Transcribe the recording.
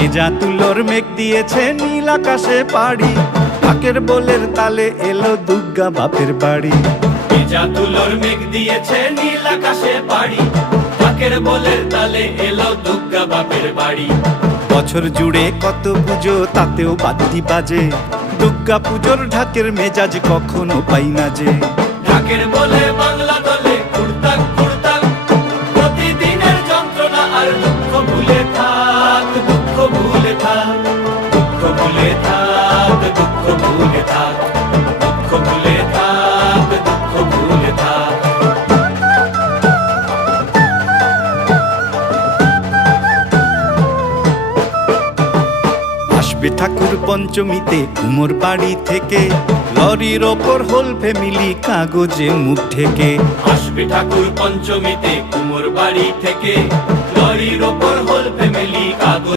ভেজা তুলোর মেঘ দিয়েছে নীল আকাশে পাড়ি, ঢাকের বোলের তালে এলো দুর্গা বাপের বাড়ি। ভেজা তুলোর মেঘ দিয়েছে নীল আকাশে পাড়ি, ঢাকের বোলের তালে এলো দুর্গা বাপের বাড়ি। বছর জুড়ে কত পুজো তাতেও বাদ্যি বাজে, দুর্গা পুজোর ঢাকের মেজাজ কখনো পাই না যে। ঢাকের বলে বাংলা দলে কুড়তাক কুড়তাক, প্রতিদিনের যন্ত্রণা আর দুঃখ ভুলে থাক, দুঃখ ভুলে থাক, দুঃখ ভুলে থাক, দুঃখ ভুলে থাক, দুঃখ ভুলে থাক, দুঃখ ভুলে থাক। আসবে ঠাকুর পঞ্চমীতে কুমোর বাড়ি থেকে, লরির ওপর হোল ফ্যামিলি কাগজে মুখ ঢেকে। আসবে ঠাকুর পঞ্চমীতে কুমোর বাড়ি থেকে, লরির ওপর হোল ফ্যামিলি কাগজ